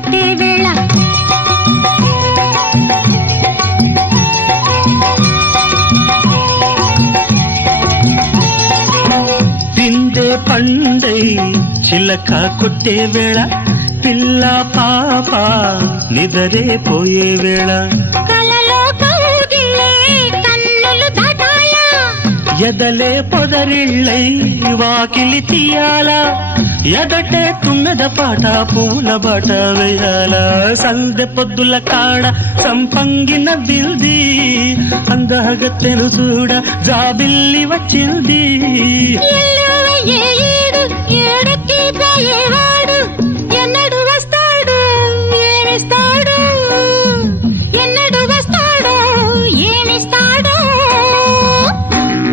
కట్టే వేళ పిండే పండై చిలక కొట్టే వేళ పిల్ల పాప నిదరే పోయే వేళ కలలో కౌగిలే కన్నులు దాటాలా ఎదలే పొదరిళ్ళై వాకిలి తీయాలా ఎదటే తుమ్మెద పాట పూల బాట వేయాల సందె పొద్దుల కాడ సంపంగిన బిల్ది అందగత్తెను చూడ జాబిల్లి వచ్చింది ఏడు ఏడుకి పోయేవా